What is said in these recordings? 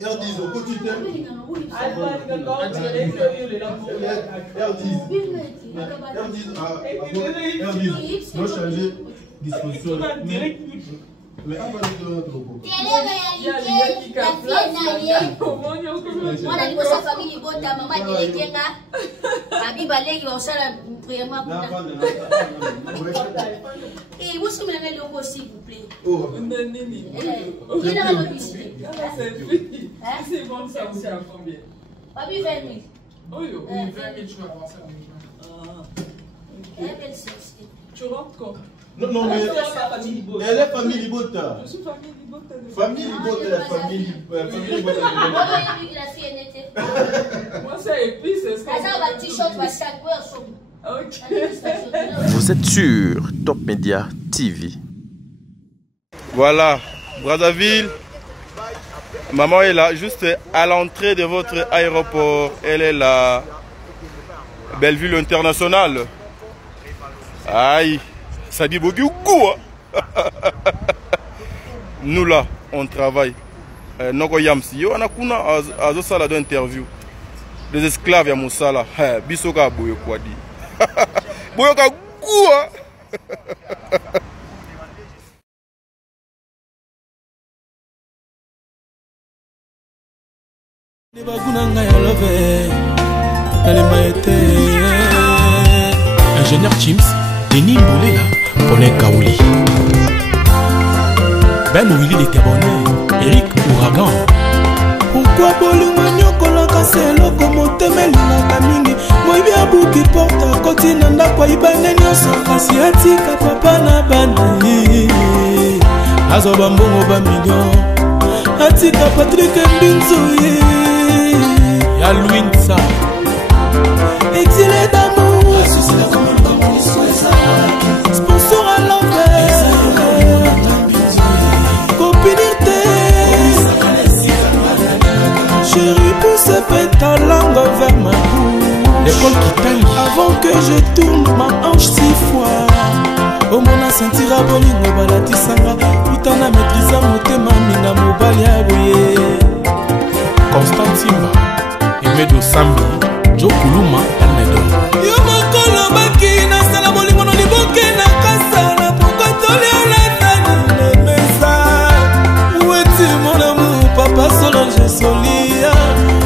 R10 au quotidien. R10 doit changer disposition. Mais avant de notre tu rentres quand? Non, mais elle est famille Libota. Je suis famille Libota. Famille Libota, la famille Libota. Moi, c'est épice. Vous êtes sur Top Media TV. Voilà, Brazzaville. Maman est là, juste à l'entrée de votre aéroport. Elle est là. Belleville International. Aïe. Ça dit beaucoup. Nous là, on travaille. Noko Yamsi, on a kuna azo sala d'interview. Des esclaves ya musala. Bisoka boyo kwa di. Boyo ka kuwa. Ingénieur Chims, Denis Mboulela, Paulin Kaouli. Ben Willy les Gabonais, Eric Ouragan. Pourquoi Bolunga nyokola kaselo komotemeli na kamingi moibi abuki porta koti na ndako ibane nyonso kasi atika papa na bana azoba mbongo ba million atika Patrick Mbinzo ya Louinsa exilé d'amour sponsor à l'envers copinité chérie pousse ta langue vers ma bouche. L'école qui taille avant que je tourne ma hanche 6 fois. Au mona sentira bolingo balatisanga utana maîtrisa motema minga mobali ya boye. Constant Simba, Emedo Sambi, Joe Kuluma, Almedo. Yo makolo baki na sala bolingo no liboke na kasa na pokotoli olatani na mesa. Où est-il mon amour, papa Solange Solia?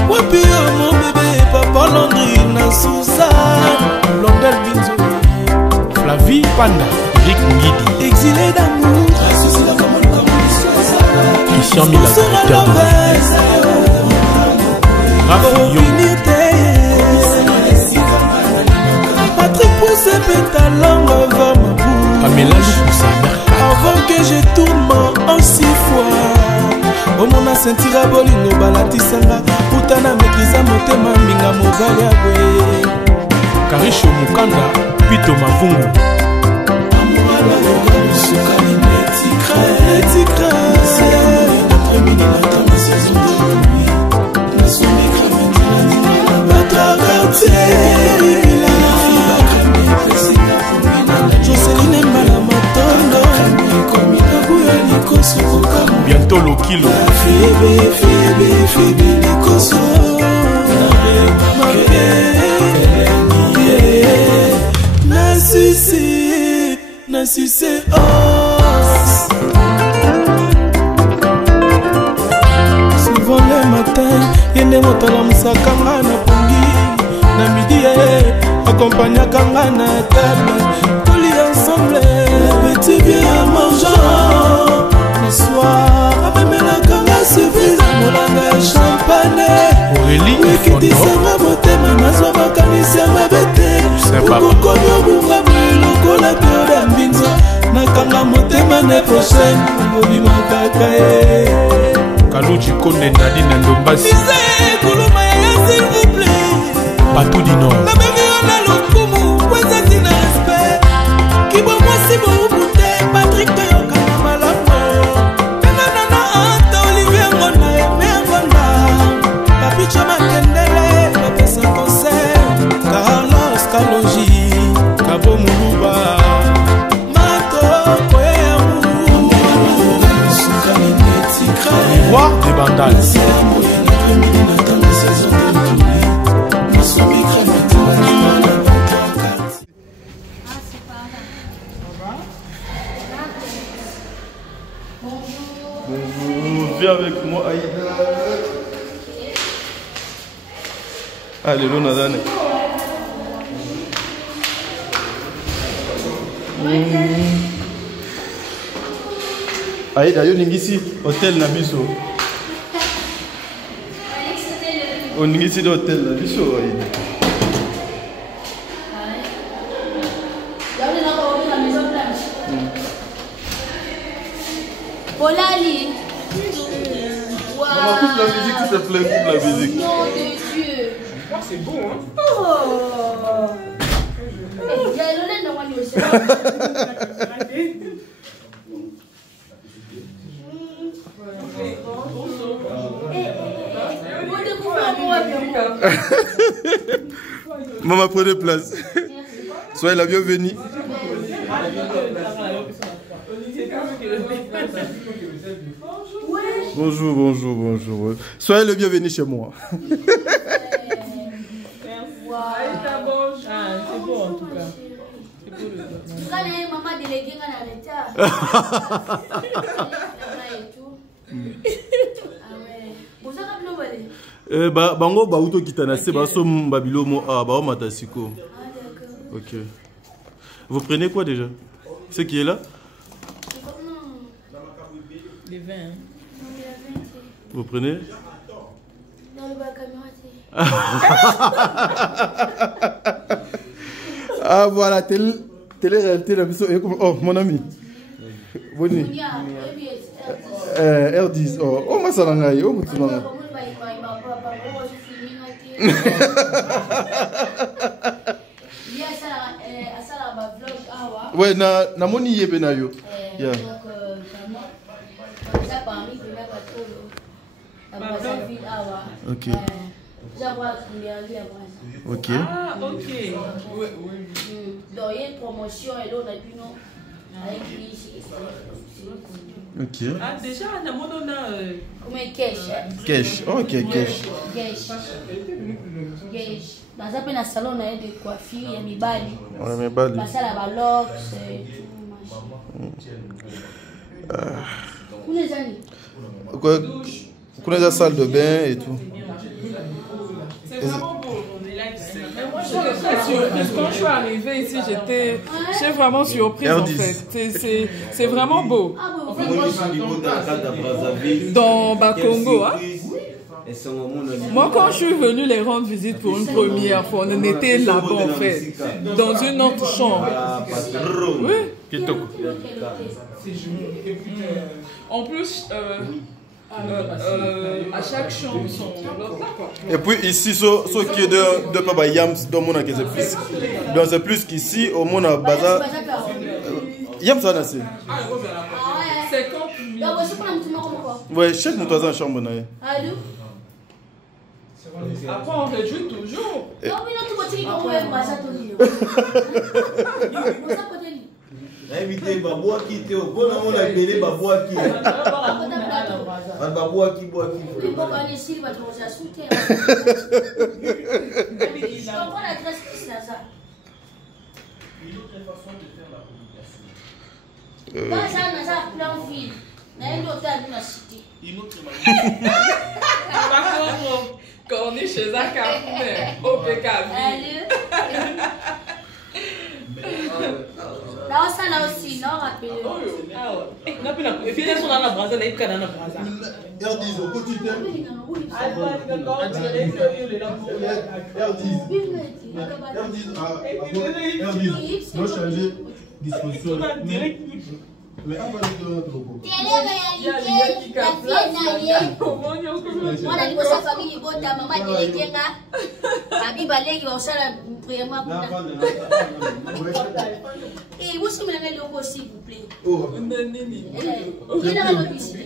Wapi yo mon bébé, papa Landry na Suzanne. Blondel Binzo, Flavie Panda, Eric Ngidi. Exilé d'amour, Christian Mila, directeur de Patrick pousse ta langue vers ma bouche. Pamela Loussa, avant que je tourne en 6 fois. Au mona sentira bolingo balatisanga utana maîtrisa motema minga mobali ya boye. Karisho Mukanda, Pito Mavungu. Amouala yoga musukani netikra après-midi matin ma saison de nuit. Na sonné cramé la batra quartier. Joseline Mbala Matondo bientôt le kilo. Fébé Likoso na sucé os. Souvent le matin yende motala musakanga na pongi na midi accompagnakanga na table toli ensemble le petit bien mangeant le soir amemelakanga surprise molanga champagne Aurélie wikitisanga motema nazwa makanisi ya mabete okokomi obunga lokola pio ya mbinzo nakanga motema ne prochaine obimakaka ye Kaluji Konde Nadine Ndombasi Ise kuluma ya s'il vous plaît Batou du Nord na bengi ona lokumu kwezati na respect kibo mwasi boubute Patrick toyokana malamu penganana anta Olivier Ngona eme Ngona papicha makendele bapesa concert Carlos Kalonji Kabo Muluba Mato Koyamu Roi des Bandals se amoya na kamini na ntango saison de tourné nasomi crématimana na pantakati. Bonjour, viens avec moi Aïda. Allez, l'on a donné. Aïda, yo ningisi hôtel na biso. On ningisi de hôtel na biso Aïda. Polali. Wow. Maman, coupe la musique, s'il te plaît, coupe la musique. Nom de Dieu. C'est beau, hein? Oh. Il y a l'honneur de moi aussi. Maman, prenez place. Soyez la bienvenue. Bonjour, bonjour, bonjour. Soyez le bienvenu chez moi. C'est beau en tout cas. Maman déléguée dans l'état. Bango bauto kitana se baso mbabilo mo ba matasiko. OK. Vous prenez quoi déjà? Ce qui est là? Les vins. Vous prenez? Dans le bac Ah voilà, télé-réalité la mission. Oh mon ami. Boni. R10. Oh moi ça l'a eu. Oh mutumanga. Ouais na moni yebe na yo. Yeah. Ok. Ok. Ah, ok. Oui, oui. Donc il y a une promotion et l'autre a dit non. Avec lui, ok. Ah, déjà, on a mon comment cash. Cash. Ok, cash. Cash. Dans un salon, il y a des coiffures, il y a des balles. Ouais, mes balles. Passer à la balox et tout. Vous les amis? Quoi? Vous connaissez la salle de bain et tout. C'est vraiment beau. Moi, je suis très surprise. Quand je suis arrivée ici, j'étais vraiment surprise en fait. C'est vraiment beau. Dans Bakongo, hein? Moi, quand je suis venue les rendre visite pour une première fois, on était là-bas en fait, dans une autre chambre. Oui. En plus, à chaque chambre, son et puis ici, ce qui est de Papa Yams, dans mon c'est plus. Donc c'est plus qu'ici, au monde à Baza. Yams, ça n'a pas. 50 000. Ouais, chaque moutouazan en chambre. Après, on réduit toujours. Invité Baboua qui était au bon on a appelé Baboua qui. Baboua qui boit qui. Je comprends l'adresse qui c'est ça. Une autre façon de faire la communication. Pas ça, on a ça plein ville. On a une autre à la cité. Une autre manière. Quand on est chez un caractère, au PK. Là, ça là aussi, non, rappelez-le. Et puis, ils sont dans la brasa, là, ils sont dans la brasa. R10 au quotidien. R10, non changer disposition. Mais après de notre groupe. Télé-réalité, la fienne. Moi, la sa famille, ta maman déléguée là. Abi balegi va usala vraiment. Et vous si me l'avez logo s'il vous plaît. Oh. Nini. Il est dans la publicité.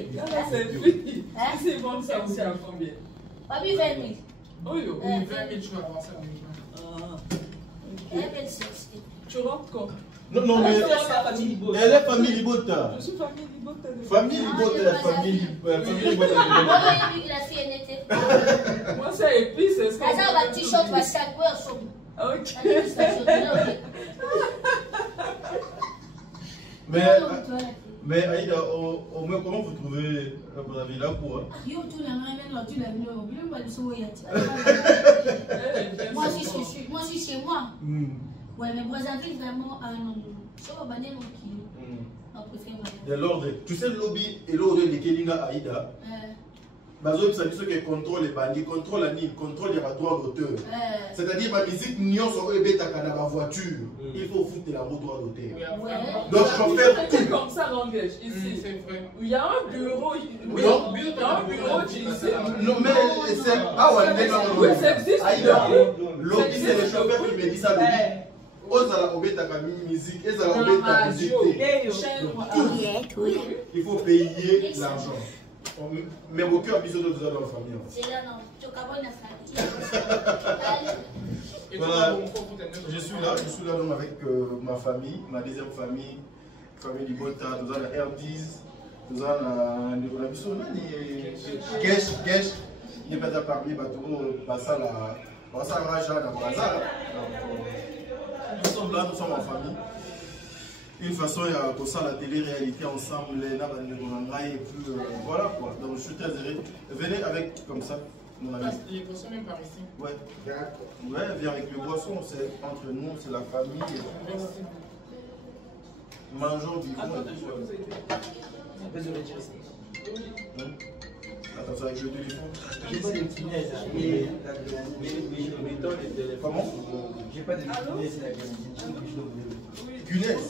C'est bon, ça aussi à combien? Abi 20 000. Oui, 20 000, je vais avancer. Elle est belle, c'est. Tu rentres quand? Non, mais elle est famille Libota. Je suis famille Libota. Famille Libota, famille Libota. La fille est nette. Moi, c'est épice. Ça va t-shirt, va sac, ouais, ok. Mais Aïda, au moins, comment vous trouvez la vie là pour Moi aussi, chez moi. Ouais, mais Brazzaville, vraiment, non. Je vais banner mon kilo. On préfère de l'ordre. Tu sais, le lobby et l'ordre de Kelinga Aïda. Bazo, ça dit que contrôle les bandits, contrôle la ligne, contrôle les droits d'auteur. C'est-à-dire, ma musique, nous sommes les bêtes à ma voiture. Il faut foutre la route droit d'auteur. Donc, je fais tout. C'est comme ça, langage. Ici, c'est vrai. Il y a un bureau. Il y a un bureau ici. Non, mais c'est. Ah ouais, oui, ça existe. Aïda, lobby, c'est le chauffeur qui me dit ça. Musique, il faut payer l'argent. Mais au cœur, bisous de dans la famille. C'est là, non. Voilà, je suis là donc avec ma famille, ma deuxième famille, famille du Bota, nous avons la R10, nous avons la bisous, Gesh, il pas parmi bateau, ça la Raja dans Brazza. Nous sommes là, nous sommes en famille. Une façon, il y a comme ça la télé-réalité ensemble, et puis voilà quoi. Donc je suis très heureux. Venez avec comme ça, mon ami. Les boissons même par ici. Ouais. Ouais, viens avec les boissons, c'est entre nous, c'est la famille. Mangeons, vivons. Attends, avec le téléphone. Comment? J'ai pas de Guinness.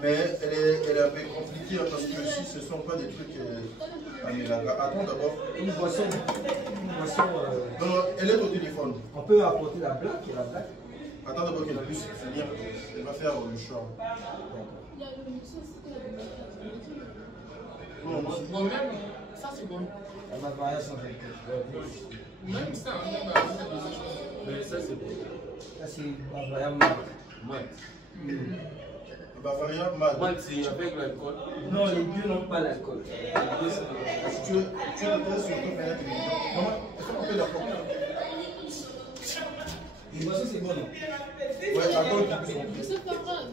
Mais elle est un peu compliquée parce que si ce ne sont pas des trucs attends d'abord. Une boisson. Non, elle est au téléphone. On peut apporter la blague et la blague. Attends d'abord qu'elle puisse finir. Elle va faire le choix. Bon, même ça c'est bon. Ma mariage sans même ça, mais ça c'est bon. Ça c'est Bavaria mat. Bavaria mat. Mat c'est avec l'alcool. Non, les deux n'ont pas l'alcool. Tu es surtout faire comment est-ce qu'on peut la porter? Les boissons c'est bon non? Ouais, alcool. C'est pas grave.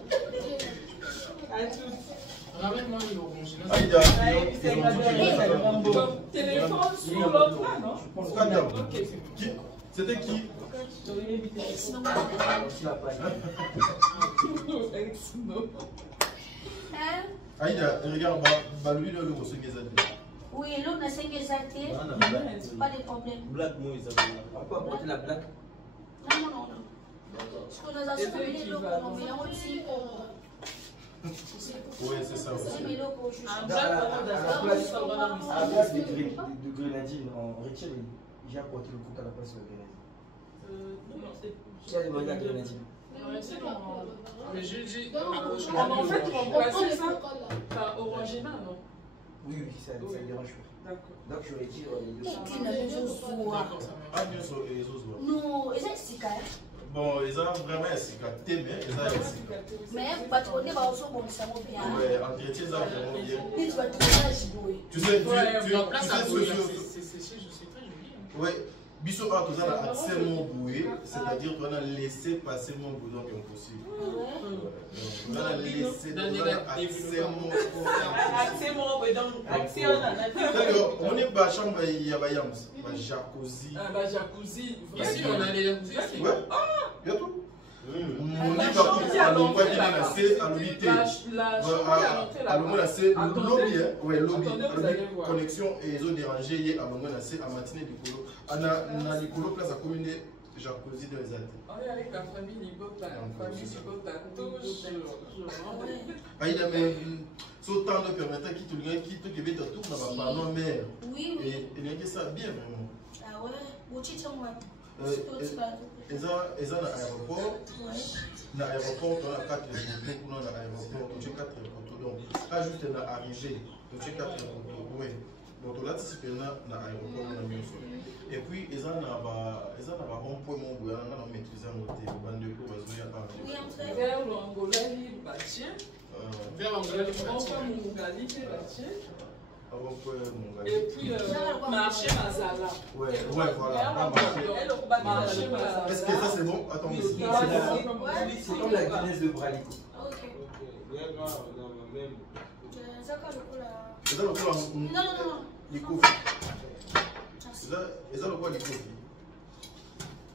Ramène-moi le orange. Aïda, téléphone sur l'autre main, non? C'était qui? Aïda, regarde, lui le logo, c'est Gézate. Oui, l'homme n'a pas pas de problème. Black, moi, ils ont. On peut apporter la blague? Non. Parce que nous avons fait des locaux, on vient aussi pour. Oui, c'est ça aussi. C'est mes locaux, je suis. À la place de grenadine, on retire. J'ai apporté le coca à la place de grenadine. Qui a demandé la grenadine? Mais j'ai En fait, on remplacer ça par orangina, non? Oui, ça dérange pas. D'accord. Donc je retire les deux. Ah, bien sûr, les autres. Non, c'est ça. Bon, ils ont vraiment un cicaté, mais ils ont un cicaté. Mais, on va aussi bon, ça va bien. Ouais, entretien, ça vraiment bien. Tu vas tout tu sais, c'est très joli. Ouais. Biso a tout ça accès mon boué, c'est-à-dire qu'on a laissé passer mon boulot qui est impossible. On a laissé accès mon on est pas chambre il y a Bayams, jacuzzi. Jacuzzi. Ici on a les jacuzzi. Ouais. Bientôt. On est parti à l'endroit qui est lancé à l'unité. À l'endroit c'est lobby, ouais lobby, connexion et les autres dérangés à l'endroit c'est à matinée du colo. On a les colo place à commune jacuzzi de les altes. On est avec la famille Libota, toujours. Aïda mais sautant de permettre qui te devait te tourner par non mère. Oui. Et il y a que ça bien vraiment. Ah ouais, où tu t'en vas? Ils ont un aéroport. Dans l'aéroport, on a 4 poteaux. Dans l'aéroport, on a 4 poteaux. Donc, quand juste on a arrivé, on a 4 poteaux. Oui. Donc, là, c'est dans l'aéroport, on a mis au sol. Et puis, ils ont rond-point mon gouvernement a maîtrisé un côté. Vers l'Angola, il bâtit. Vers l'Angola, il bâtit. Et puis, marché Mazala. Ouais, voilà. Est-ce que ça c'est bon? Attends, c'est comme la Guinness de Bralico.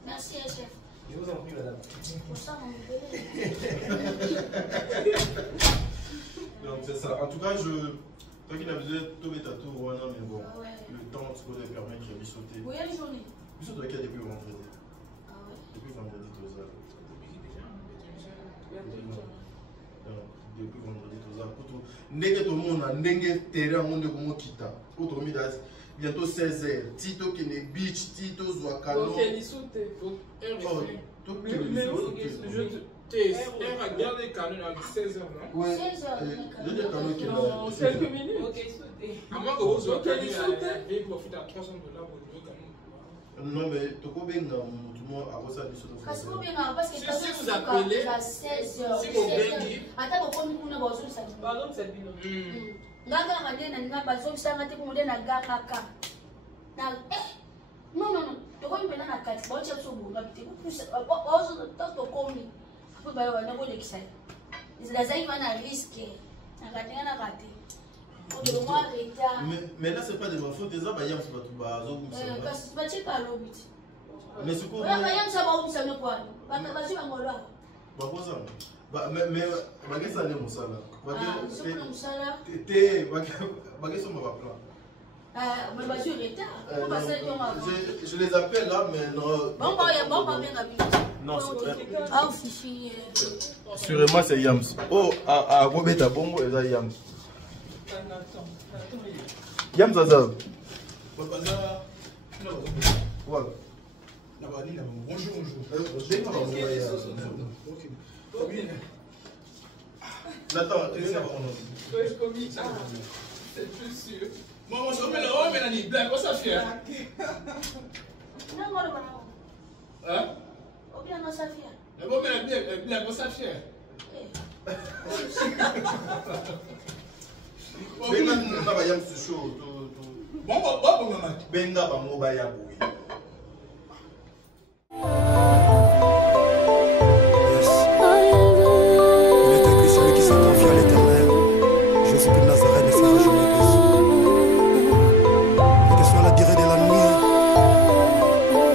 Merci, chef. Je vous en prie, madame. Pour ça, mon donc c'est ça. En tout cas, toi qui n'as besoin de tout mettre à tout, mais bon, le temps, tu peux te permettre de sauter. Oui, une journée. Tu sautes depuis vendredi. Ah ouais. Depuis vendredi, tout ça. Depuis vendredi, tout ça. Ndenge tout le monde a ndenge terrain, on est comme kita. Pour tout le monde, bientôt 16h. Tito qui est beach, Tito Zouakano. Ok, il saute. Elle regarde les canons à 16h, non? Oui, 16h. Je dis canons qui est là. Quelques minutes. À moins que vous soyez canons, il profite à $300 pour le canon. Non, mais tu peux bien tout le monde à ça. Parce que vous appelez à 16h. Si vous venez. Attends, vous pouvez nous voir sur ça. Pardon, c'est bien. Ngaka ngane na bazo bisanga te kumode na gaka ka. Na non. To ko mbena na kati. Ba tshepso bu na biti. Ku ozo to komi. Apo ba wa na ko lekisa. Izilazai bana risque. Na katenga na kati. Mais là c'est pas de ma faute, les abayams c'est pas tout bas. Parce que tu pas l'obit. Mais ce qu'on abayams ça va où ça ne quoi. Ba ka bazu ngolo. Ba poza. Mais bagay ça ne musala. Bagay musala. Te bagay ça m'a plan. Mais bazu retard. Je les appelle là mais non. Bon bien rapide. Non, c'est ah fifi. Sûrement c'est Yams. Oh à Bobeta Bongo et ça Yams. Yams Zaza. Voilà. Bonjour. Nathan, c'est plus sûr. Moi, on met la nuit blanche, ça fait. Non, hein? Au bien, non, ça fait. Mais bon, mais la blanche, ça fait. Benga bayam susho bon maman. Benga ba mo baya boy. Il est écrit celui qui s'est confié à l'Éternel. Jésus-Christ de Nazareth ne sera jamais déçu. Et que soit la durée de la nuit,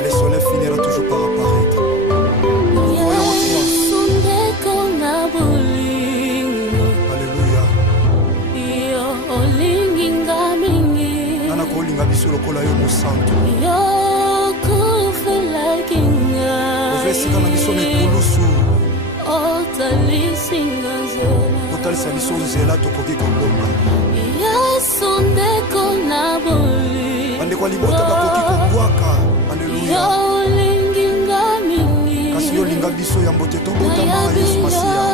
le soleil finira toujours par apparaître. Voyons en toi. Kolinga biso lokola yo mosantu ovesika na biso na ekulusu otalisa biso nzela tokoki kolonga bandeko ya libota bakoki kobwaka aleluya kasi yo olinga biso yambo te tobotama yesu masiya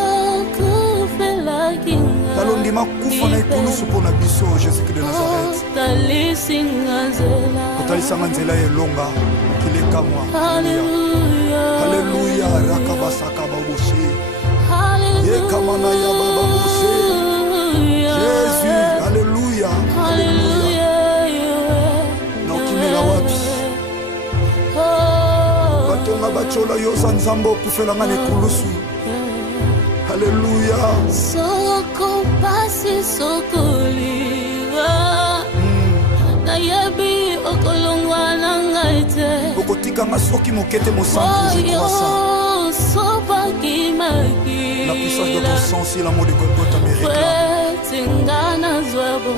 talondima kufa na ekulusu mpo na biso jésus-christ de Nazareth otalisanga nzela elonga mokili ekamwa aleluya rakabasaka baboshe yekamana ya bababoshe jésus aleluya na okimela wapi batonga batyola yo za nzambe okufelanga na ekulusu Alléluia. Soko pasi sokoliwa. Nayebi okolongwa nangaite. Okotika masoki mokete mosantu je crois ça. Sopa kimaki. La puissance de ton sang si l'amour de Golgotha me réclame. Tingana zwabo.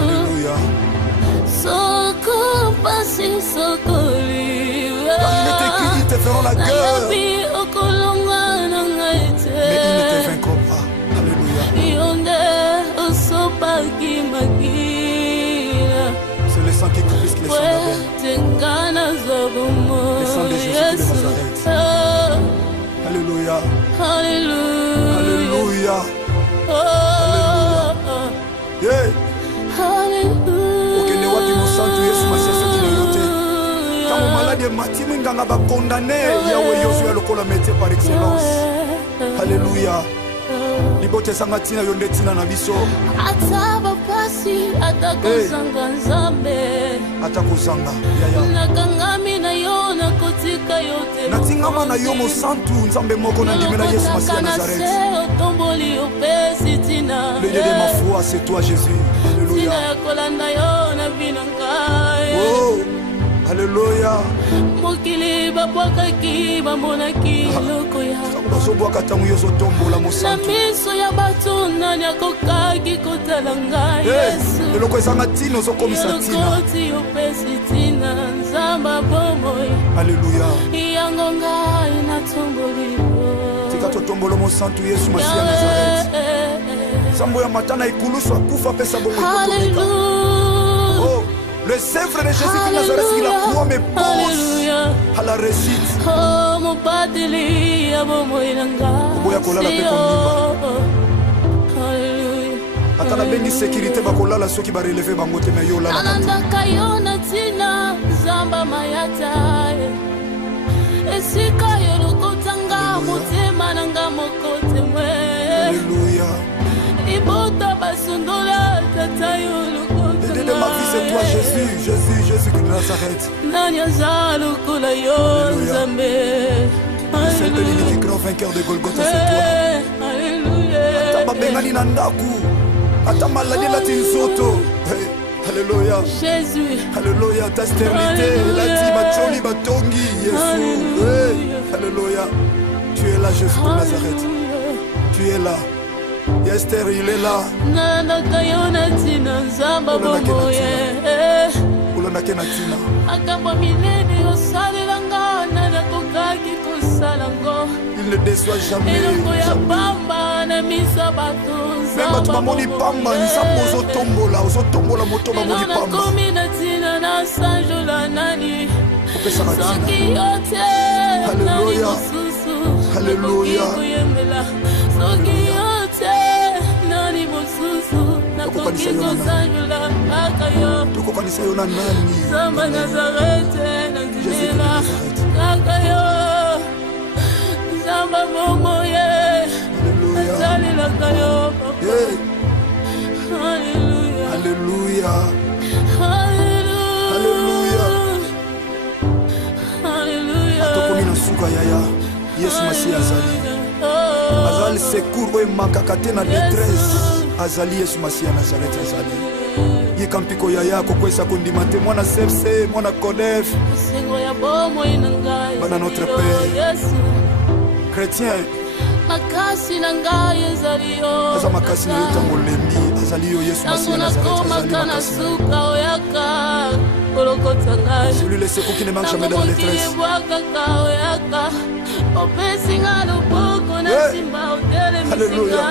Alléluia. Soko pasi sokoliwa. Car il est écrit, ils te feront la guerre. Nayebi okolongwa nangaite. Mais ils ne te vaincront pas. Alléluia. C'est le sang qui couvre les sang d'Abel. Le sang de Jésus de Nazareth. Alléluia. Alléluia. Alléluia. Yeah. Alléluia. Okende wapi mosantu Yesu Masiya soki na yo te. batiminganga bakondane yawe yozwa lokola métier par excellence. Alléluia. Libote sanga tina yonde tina na biso. Ataba pasi atakozanga nzambe. Atakozanga yaya. Nakangami na yo na kotika yote. Natingama na yo mosantu nzambe moko na ndimela Yesu Masiya Nazareth. Otomboli opesi tina. Le Dieu de ma foi, c'est toi Jésus. Alléluia. Tina yakolanda yo na binanga. Oh. Alléluia. Mokili babwakaki bamonaki loko ya bazobwaka ntango yo ozotombola mosantu na miso ya bato nani akokaki kotala ngai Yesu eloko ezanga ntina ozokomisa ntina elokoti opesi ntina nzamba bomoi Alléluia. yango ngai natomboli tika totombola mosantu Yesu Masiya Nazareth nzambo ya matana ekulusu akufa apesa bomoi le Sèvre de Jésus de Nazareth, il a croix me pose à la réussite. Oh, mon pateli, Oboya kolala pe kondimba. Atala bengi sécurité bakolala soki ba relever bango te na yo la. Ananda kayona tina zamba mayata. Esika yo lokotanga motema nanga mokote mwe. Alléluia. Ibota basondola tata yo. De ma vie c'est toi Jésus, Jésus, Jésus de Nazareth. C'est le grand vainqueur de Golgotha, c'est toi. Alléluia. Atababengani na ndaku. Atamaladi la tinsoto. Alléluia. Jésus. Alléluia, ta sternité, la timacholi batongi, Jésus. Alléluia. Tu es là Jésus de Nazareth. Tu es là. Esther, il est là. Nana kayona tina nzamba bomoye. Ulona kena tina. Akamba minene osalelanga nana kokaki kosalango. Il ne déçoit jamais. Eloko ya pamba na misa bato nzamba. Même tu mamoni pamba nzambo ozotombola moto mamoni pamba. Nana komi na tina na sanjola nani. Soki yote. Alléluia. Alléluia. Soki yote. Nani mosusu nakoki kosanjola kaka yo tokokanisa yo na nani Nzamba Nazarete nandimela kaka yo Nzamba momoye nazalelaka yo Alléluia. Alléluia. Alléluia. Alléluia. Atokomi na suka yaya Yesu Masiya azali. Azali secours oyo emakaka te na détresse. Azali Yesu Masiya Nazareth azali. Yikampiko yaya kokwesa kondima te mwana sepse mwana kodef. Bana notre Père. Chrétien. Makasi na ngai ezali yo. Aza makasi na yo ntango olembi. Azali yo Yesu Masiya Nazareth azali makasi na yo. Celui le secours qui ne manque jamais dans la détresse. Alléluia.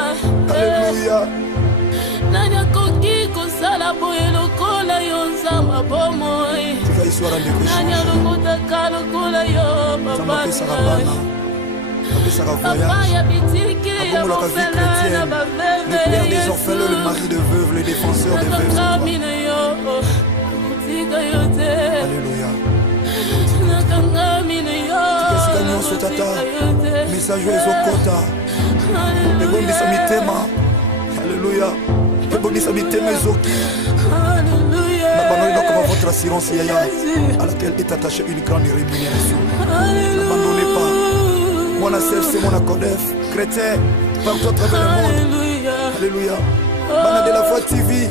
Alléluia. Nanya koki kosala boye lokola yo nzamba bomoi. Nanya lokota kalokola yo papa. Papa ya bitiki ya mofela na baveve. Le père des orphelins, le mari de veuves, le défenseur des veuves. Alléluia. Tukesika nyonso tata message ezokota ebondisa mitema. Alléluia. Ebondisa mitema ezoki n'abandonnez pas votre assurance yaya à laquelle est attachée une grande rémunération. N'abandonnez pas. Mon ACFC, mon ACODEF, chrétien, partout à travers le monde. Alléluia. Bana de la foi TV.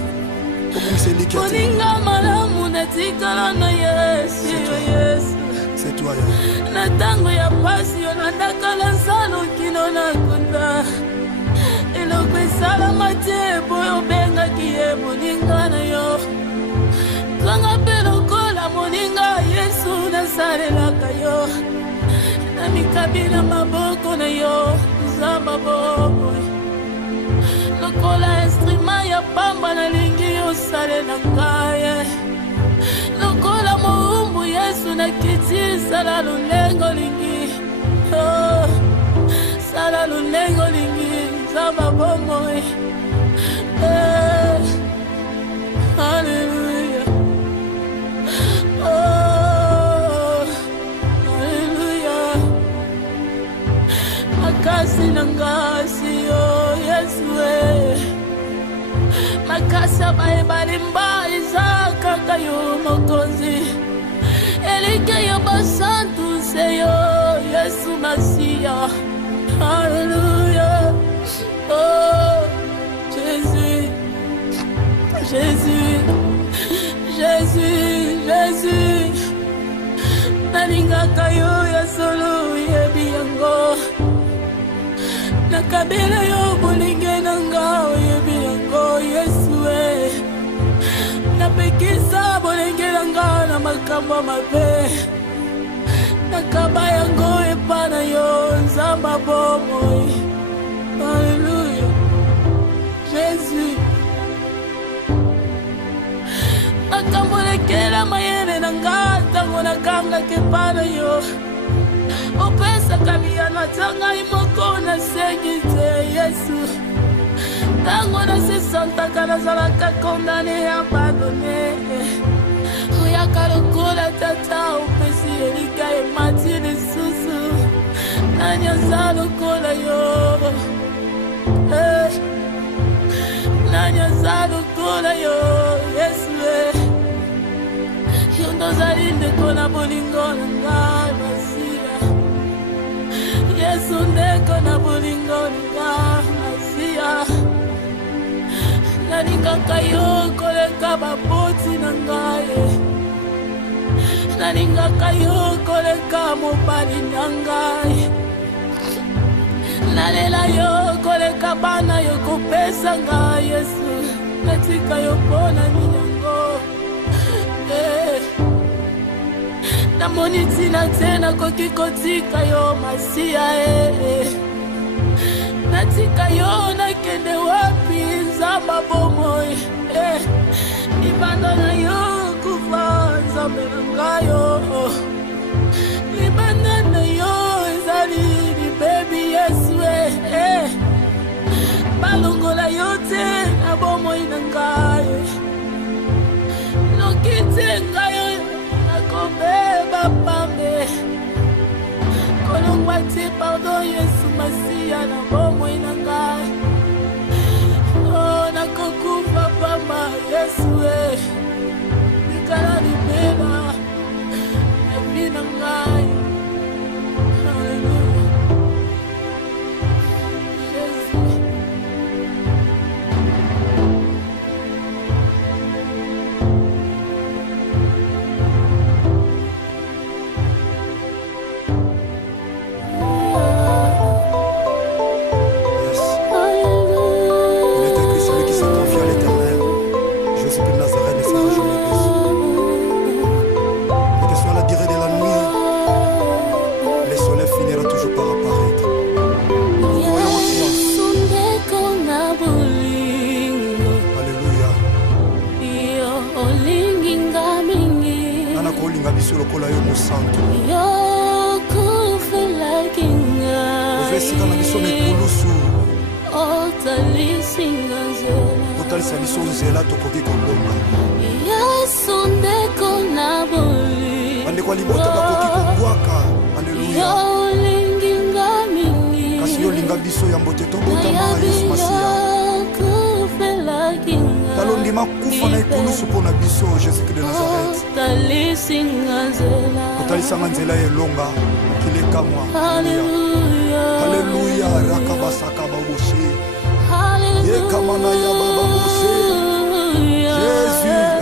C'est toi, Yahweh. Natango ya pasi yo nandakala nsalo kino na kunda. Eloko esalama te boyo bengaki ye moninga na yo. Kanga pe lokola moninga Yesu nasalelaka yo. Na mikabila maboko na yo nzamba boboy. Lokola instrument ya pamba na lingi yo sale na ngai. Lokola moumbu Yesu na kiti sala lulengo lingi. Oh, sala lulengo lingi nzamba bomoy. Alléluia. Oh, mobali nangasi yo Yesu makasa baebali mbai zakaka yo mokonzi elike yo basantu seyo Yesu Masia. Alléluia. Oh Jésus, Jésus, Jésus, Jésus. Nalingaka yo ya solo yebi yango. Nakabela yo bolinge nanga yebi yango Yesu napekisa bolinge nanga na makambo mabe. Nakaba yango epana yo nzamba bomoi. Alléluia. Jésus. Akambolekela mayele nanga tango nakanga kepana yo. Opesa kabia natanga imoko na segite Yesu. Tango na se santa kana zalaka condamné abandonné. Oyaka lokola tata opesi elika emati lisusu. Nanya za lokola yo. Nanya za lokola yo Yesu. Yondo zalinde kona bolingo nanga Masia. Yesu ndeko na bolingo nanga Masia. Nalingaka yo koleka baboti nangaye. Nalingaka yo koleka mobali nangaye. Nalela yo koleka bana yo kopesa nga Yesu. Natika yo pona minyango. Namoni tina tena kokikotika yo Masia. Natika yo nakende wapi nzamba bomoi. Ibandana yo kufa nzambe nangayo. Ibandana yo ezali ni baby Yesu. Balongola yo te na bomoi nangayo. Lokite ngayo nakobeba pambe. Kolongwa te pardon Yesu Masia na bomoi nangayo. Oh nakokufa pamba Yesu nikala libela ebi nangayo.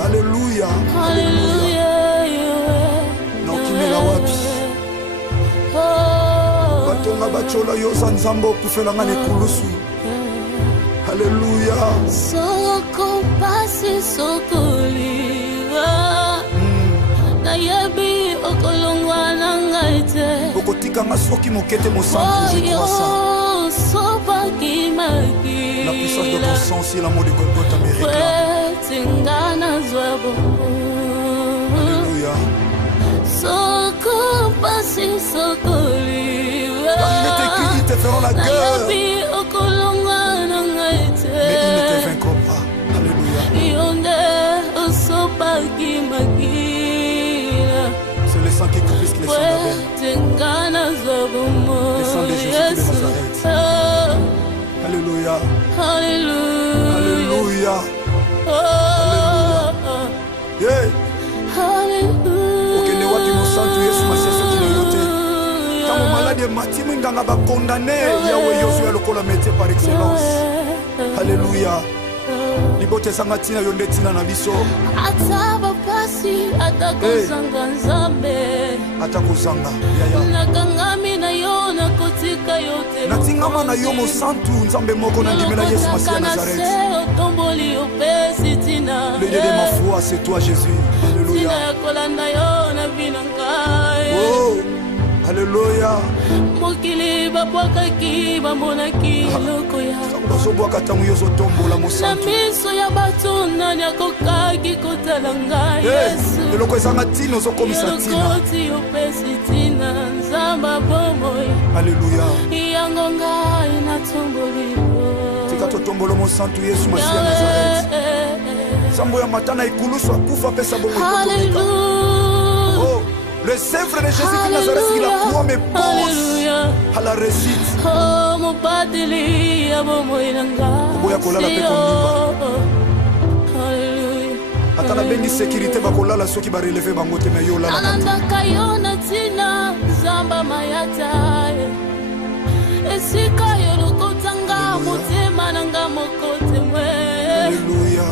Hallelujah. Alléluia. Soko pasi sokoliwa. Nayebi okolongwa nangaite. Okotika masoki mokete mosantu je crois ça. Sopa kimaki. La puissance de ton sang, c'est l'amour de Golgotha me réclame. Tingana zwabo. Alléluia. Soko pasi sokoliwa. Car il est écrit, ils te feront la guerre. Nayebi okolongwa nangaite. Mais ils ne te vaincront pas. Alléluia. Yonde osopa kimaki. C'est le sang qui confisque les sangs d'Abel. Le sang de Jésus de Nazareth. Alléluia. Alléluia. Alléluia. Yeah. Okende wapi mosantu Yesu Masiya soki na yote. Tango malade mati minganga ba condamné Yahweh Yosué lokola métier par excellence. Alléluia. Libote sanga tina yonde tina na biso. Ataba pasi atakozanga nzambe. Atakozanga yaya. Nakangami na yo na kotika yote. Natingama na yo mosantu nzambe moko na ndimela Yesu Masiya Nazareth. Tomboli opesi tina. Le Dieu de ma foi, c'est toi Jésus. Alléluia. Tina yakolanda yo na binangai. Oh. Alléluia. Mokili babwakaki bamonaki loko ya. Bazobwaka tango yo zotombola mosantu. Na miso ya bato nani akokaki kotala ngai Yesu. Eloko ezanga tina ozokomisa tina. Elokoti opesi tina nzamba bomoi. Alléluia. Yango ngai natomboli yo. Tika totombolo mosantu Yesu Masiya Nazareth. Sambo ya matana ikulusu akufa pesa bongo ikotomeka. Oh. Le Sèvre de Jésus de Nazareth, il a croix mes pose à la récite. Oh, mon pateli, Oboya kolala pe kondima. Atala bengi sécurité ba kolala soki ba relever bango te me yo la. Ananda kayona tina zamba mayata. Esika yo lokotanga motema nanga mokote mwe. Alléluia.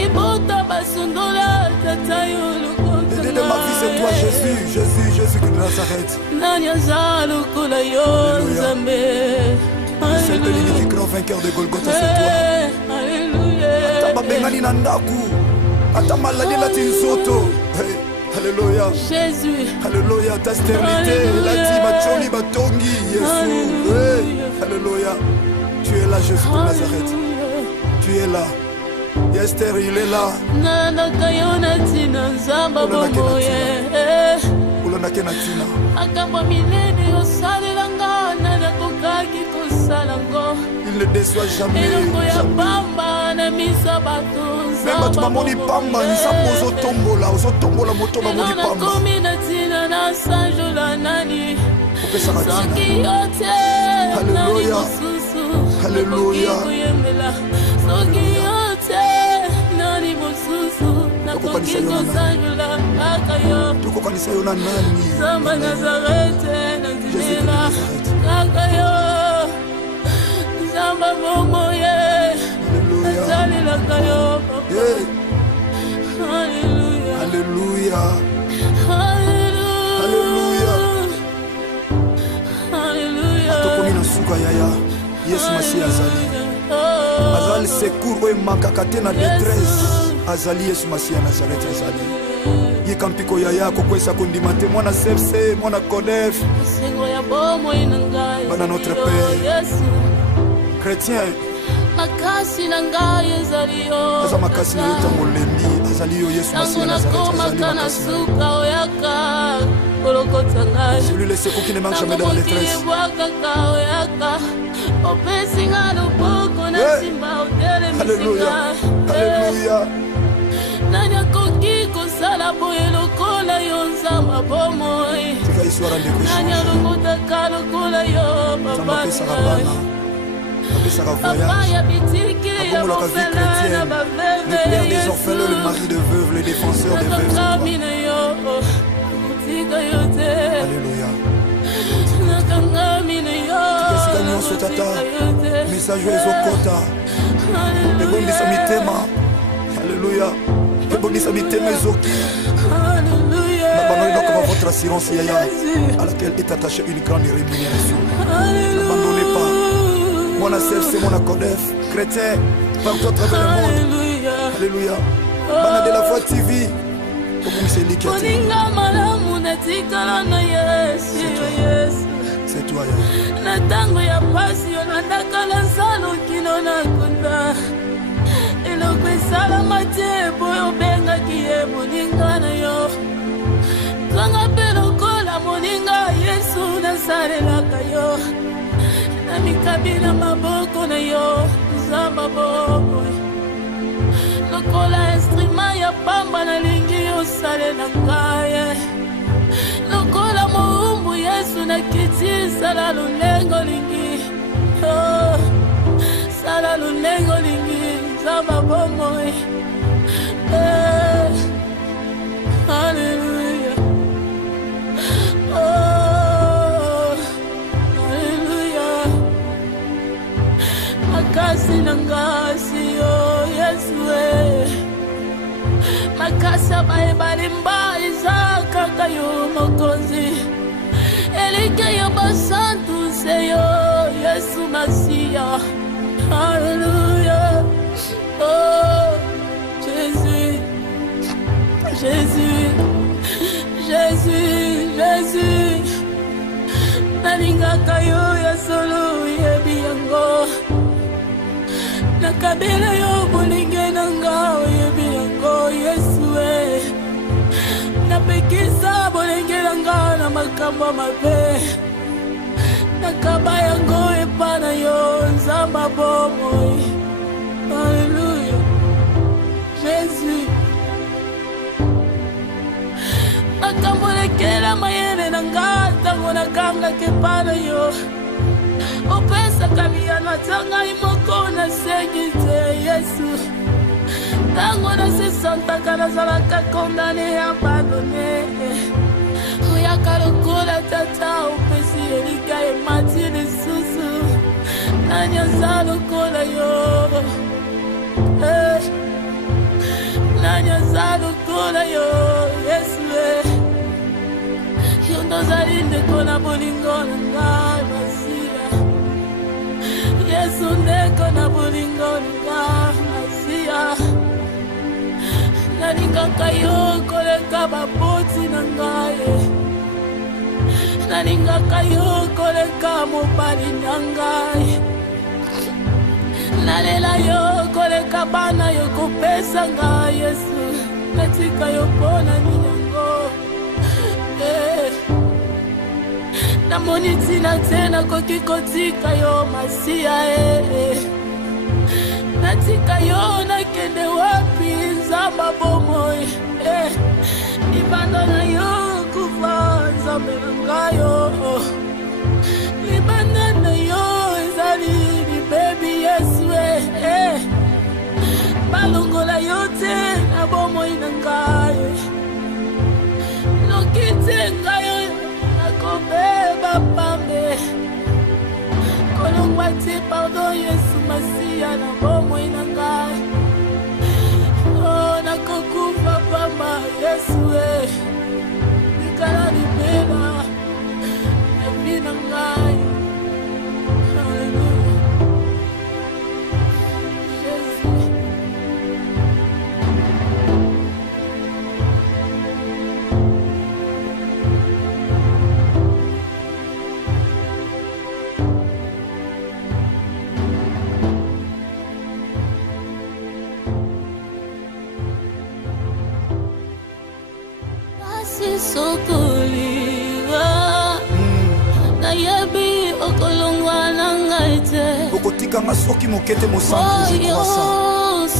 Ibota basundola tata yo. De ma vie c'est toi Jésus, Jésus, Jésus de Nazareth. C'est le grand vainqueur de Golgotha, c'est toi. Alléluia. Atama bengani na ndaku. Atama maladi la tinsoto. Alléluia. Jésus. Alléluia, ta stérilité, la dit macholi batongi Jésus. Alléluia. Tu es là Jésus de Nazareth. Tu es là. Esther, il est là. Nana kayona tina nzamba bomoye. Ulona kena tina. Akamba milene osalelanga nana kokaki kosalango. Il ne déçoit jamais. Eloko ya pamba na misa bato nzamba. Même tu mamoni pamba, nzamba ozotombola moto mamoni pamba. Komi na tina na sanjola nani. Soki yote. Alléluia. Alléluia. Soki yote. Nani mosusu. Nakoki kosanjola akayo. Tukokanisa yo na nani? Zamba Nazareth na zimela akayo. Zamba momoye. Azali lakayo. Alléluia. Alléluia. Alléluia. Alléluia. Atokomi na suka yaya. Yesu Masiya azali. Azali secours oyo emakaka te na détresse. Azali Yesu Masiya Nazareth azali. Yika mpiko yaya kokwesa kondima te mwana sepse mwana kodef. Bana notre Père. Chrétien. Makasi na ngai ezali yo. Aza makasi na yo tango lembi. Azali yo Yesu Masiya Nazareth azali makasi na yo. Celui le secours qui ne manque jamais dans la détresse. Alléluia. Alléluia. Nanya koki kosala boye lokola yo nzamba bomoi. Tika histoire de Christ. Nanya lokota kalokola yo papa. Papa ya bitiki ya mofela na baveve. Le père des orphelins, le mari de veuve, le défenseur des veuves. Alléluia. Tukesika nyonso tata. Message ezokota. Ebondisa mitema. Alléluia. Ebondisa mitema ezoki. N'abandonnez donc pas votre assurance yaya à laquelle est attachée une grande rémunération. N'abandonnez pas. Mon ACFC, mon ACODEF, chrétien, partout à travers le monde. Alléluia. Bana de la Foi TV. C'est toi, na tango ya pasi yolandaka na salo kino na konda eloko esalama te boyo obengaki ye moninga na yo kanga mpe lokola moninga Yesu nasalelaka yo na mikabi na maboko na yo nzamba boko lokola instrima ya pamba nalingi osalela ngai kiti sala lulengo lingi oh sala lulengo lingi zamba bomoi hallelujah oh hallelujah makasi nangasi oh Yesu makasa balimba izaka kayo mokozi elike yo basantu seyo Yesu Masia hallelujah oh Jésus Jésus Jésus Jésus nalinga kayo ya solo yebi yango nakabela yo bolinge nanga yebi yango Yesu napekisa bolinge nanga na makambo mabe nakaba yango epana yo nzamba bomoi hallelujah Jésus makambo lekela mayele nanga tango nakanga kepana yo opesa kamiyano atanga imoko na segite Yesu tango na se santa kana zalaka condamné abandonné oyaka lokola tata opesi elika emati lisusu nani aza lokola yo nani aza lokola yo Yesu yo ndozali ndeko na bolingo na ngai Masia Yesu ndeko na bolingo na ngai Masia nalingaka yo koleka baboti na ngai nalingaka yo koleka mobali na ngai nalela yo koleka bana yo kopesa ngai Yesu natika yo mpona ninyango namoni ntina te nakoki kotika yo Masia natika yo nakende wapi nzamba bomoi libanda na yo kufa nzambe na ngayo libanda na yo ezali libebi Yesu balongola yo te na bomoi na ngayo noki te ngayo nakobeba pambe kolongwa te pardon Yesu Masia na bomoi na ngai oh nakokufa pamba Yesu likala libela evi na ngai hallelujah Jésus sokoliwa nayebi okolongwa na ngai te okotikanga soki mokete mosantu je crois ça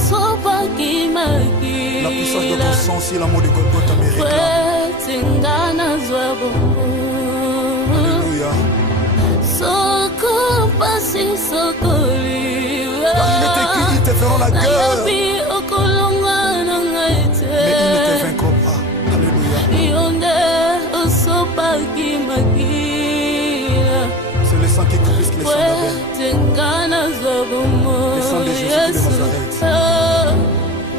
sopaki makila la puissance de ton sang si l'amour de Golgotha me réclame tingana zwabo alléluia soko pasi sokoliwa quand il était écrit ils te feront la guerre nayebi okolongwa na ngai te mais ils ne te vaincront pas alléluia c'est le sang qui coule plus que le sang d'Abel le sang de Jésus de Nazareth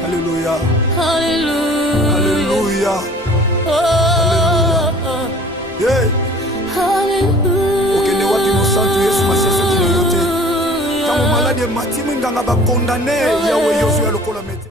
alléluia alléluia alléluia okende wapi mosantu Yesu Masia soki na yo te ntango maladi emati mwinganga bakondane yawe yozwa lokola mete